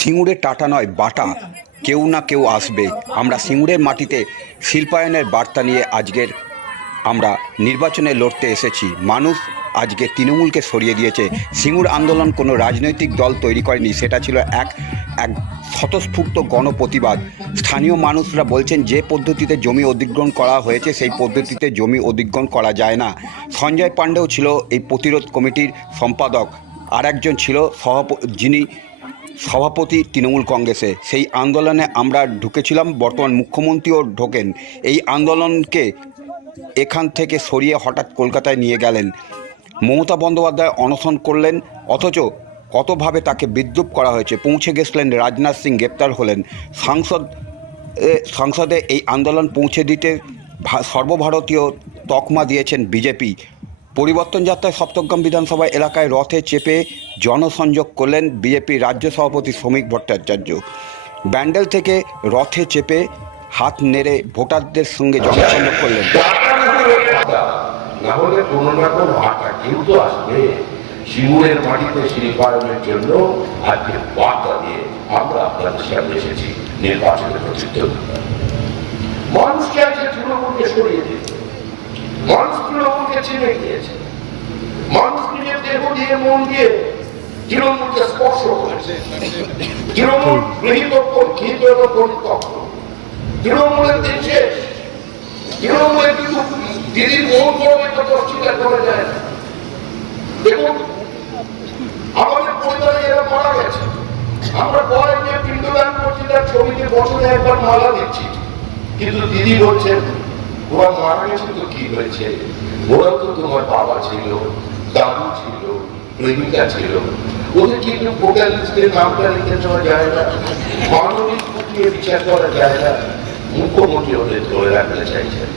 সিঙ্গুরে tata নয় বাটা, কেউ না কেউ আসবে। আমরা সিঙ্গুরের মাটিতে শিল্পায়নের বার্তা নিয়ে আজকের আমরা নির্বাচনে লড়তে এসেছি। মানুষ আজকে তৃণমূলকে সরিয়ে দিয়েছে। সিঙ্গুর আন্দোলন কোনো রাজনৈতিক দল তৈরি করেনি, সেটা ছিল এক স্বতঃস্ফূর্ত গণপ্রতিবাদ। স্থানীয় মানুষরা বলছেন যে পদ্ধতিতে জমি অধিগ্রহণ করা হয়েছে সেই পদ্ধতিতে জমি অধিগ্রহণ করা যায় না। সঞ্জয় পাণ্ডেও ছিল এই প্রতিরোধ কমিটির সম্পাদক, আর একজন ছিল যিনি সভাপতি তৃণমূল কংগ্রেসে। সেই আন্দোলনে আমরা ঢুকেছিলাম, বর্তমান মুখ্যমন্ত্রীও ঢোকেন। এই আন্দোলনকে এখান থেকে সরিয়ে হঠাৎ কলকাতায় নিয়ে গেলেন। মমতা বন্দ্যোপাধ্যায় অনশন করলেন, অথচ কতভাবে তাকে বিদ্রূপ করা হয়েছে। পৌঁছে গেছিলেন রাজনাথ সিং, গ্রেপ্তার হলেন। সংসদে এই আন্দোলন পৌঁছে দিতে সর্বভারতীয় তকমা দিয়েছেন বিজেপি। পরিবর্তন যাত্রায় সপ্তগ্রাম বিধানসভা এলাকায় রথে চেপে জনসংযোগ করলেন বিজেপি রাজ্য সভাপতি শ্রমিক ভট্টাচার্য। ব্যান্ডেল থেকে রথে চেপে হাত নেড়ে ভোটারদের সঙ্গে জনসংযোগ করলেন। সিঙ্গুরের মাটিতে শিল্পায়নের জন্য আজকে বার্তা দিয়ে আমরা আপনাদের সামনে এসেছি নির্বাচনের প্রতিদ্বন্দ্বিতা। মানুষকে আজকে তৃণমূলকে সরিয়ে দিয়েছে, মানুষ তৃণমূলকে চিনে গিয়েছে, মানুষ নিজের দেহ দিয়ে মন দিয়ে তৃণমূলকে স্পর্শ করেছে। তৃণমূল গৃহীত তৃণমূলের দেশে তৃণমূলের কিন্তু দিদির মন করবে তো অস্বীকার করা যায় না। দেখুন, আমাদের পরিবারে এরা মারা গেছে, আমরা পরে গিয়ে পিণ্ডদান করছি, তার ছবিতে বছরে একবার মালা দিচ্ছি, কিন্তু দিদি বলছেন ওরা মারা গেছে তো কি হয়েছে, ওরা তো তোমার বাবা ছিল, দাদু ছিল, প্রেমিকা ছিল, ওদের কিন্তু ভোটার লিস্টের নামটা লিখে দেওয়া যায় না, মানবিক প্রক্রিয়া বিচার করা যায় না। মুখ্যমন্ত্রী ওদের ধরে রাখতে চাইছেন।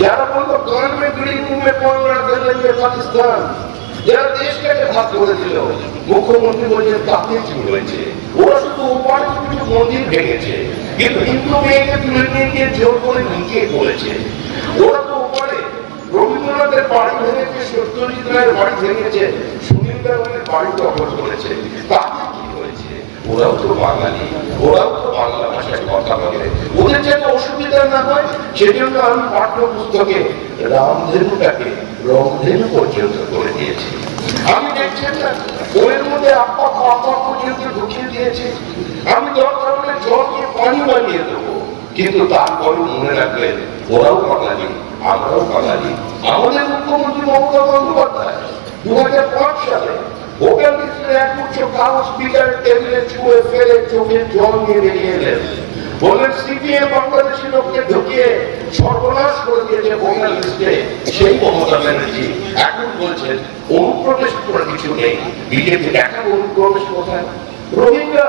যারা বলতো গভর্নমেন্ট গ্রিন মুভমেন্ট পাকিস্তান, যারা দেশকে ভাগ করে দিল, মুখ্যমন্ত্রী বলছেন তাতে কি হয়েছে, ওরা শুধু ওপারে কিছু মন্দির ভেঙেছে, কিন্তু হিন্দু মেয়েকে তুলে নিয়ে গিয়ে জোর করে নিচে বলেছে। ওরা তো ওপারে রবীন্দ্রনাথের বাড়ি ভেঙেছে, সত্যজিৎ রায়ের বাড়ি ভেঙেছে, সুনীল দেওয়ানের বাড়ি দখল করেছে, তাতে কি হয়েছে? ওরাও তো বাঙালি, ওরাও তো বাংলা ভাষায় কথা বলে, ওদের যাতে অসুবিধা না হয় সেজন্য আমি পাঠ্যপুস্তকে রামধেনুটাকে রংধেনু পর্যন্ত করে দিয়েছি। আমি দেখছেন না ওর মধ্যে আপা পর্যন্ত ঢুকিয়ে দিয়েছে। আমি দরকার হলে জল দিয়ে পানি বানিয়ে দেবো, কিন্তু তারপরে মনে রাখবেন ওরাও বাঙালি, আমরাও বাঙালি। আমাদের মুখ্যমন্ত্রী মমতা বন্দ্যোপাধ্যায় 2005 সালে ভোটার লিস্টের এক উচ্চ কাগজ স্পিকারের টেবিলে ছুঁয়ে ফেলে চোখের জল নিয়ে বেরিয়ে এলেন, বলেন সিপিএম বাংলাদেশি লোককে ঢুকিয়ে সর্বনাশ করে দিয়েছে ভোটার লিস্টে। সেই মমতা ব্যানার্জি এখন বলছেন অনুপ্রবেশ করে কিছু নেই, বিজেপি এখন অনুপ্রবেশ কোথায়? রোহিঙ্গা